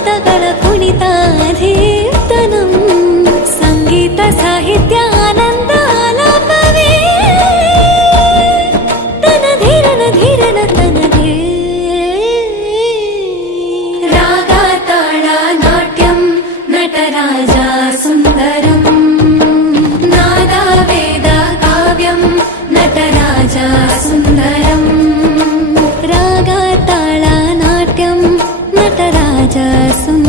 ಪದಗಳ ಕುಣಿತಾಧೀರ್ತನಂ ಸಂಗೀತ ಸಾಹಿತ್ಯ ಆನಂದ ಆಲಾಪವೇ ತನ ಧೀರನ ಧೀರನ ತನದೇ ರಾಗ ತಾಳ ನಾಟ್ಯಂ ನಟರಾಜ ಸುಂದರಂ ನಾದ ವೇದ ಕಾವ್ಯಂ ನಟರಾಜ ಸುಂದರಂ ರಾಗ ತಾಳ ನಾಟ್ಯಂ ನಟರಾಜ ಸುಂದರಂ